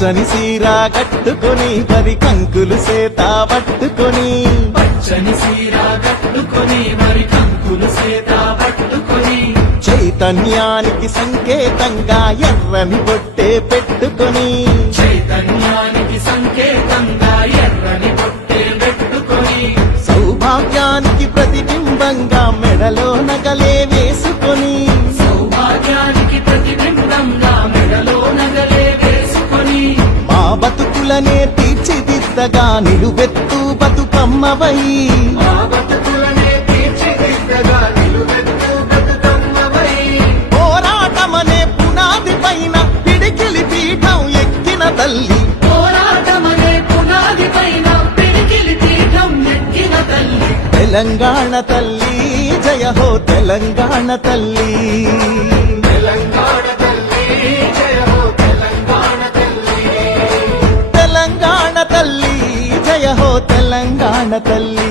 పచ్చని సీర కట్టుకొని వరి కంకులు సేత పట్టుకొని పచ్చని సీర కట్టుకొని మరి కంకులు సేత పట్టుకొని చైతన్యానికి సంకేతంగా ఎర్రని బొట్టే పెట్టుకొని చైతన్యానికి సంకేతంగా ఎర్రని బొట్టే పెట్టుకొని సౌభాగ్యానికి ప్రతిబింబంగా మెడలో నగలే వేసుకొని సౌభాగ్యానికి ప్రతిబింబంగా మెడలో నగలే వేసుకొని మా బతుకులనే తీర్చిదిద్దగా నిలువెత్తు బతుకమ్మవై మా బతుకులనే తీర్చిదిద్దగా నిలువెత్తు బతుకమ్మవై పోరాటమనే పునాది పైన పిడికిలి పీఠం ఎక్కిన తల్లి పోరాటమనే పునాది పైన పిడికిలి పీఠం ఎక్కిన తల్లి తెలంగాణ తల్లి జయ హో తెలంగాణ తల్లి తెలంగాణ తల్లి జయ హో తెలంగాణ తల్లి తెలంగాణ తల్లి జయ హో తెలంగాణ తల్లి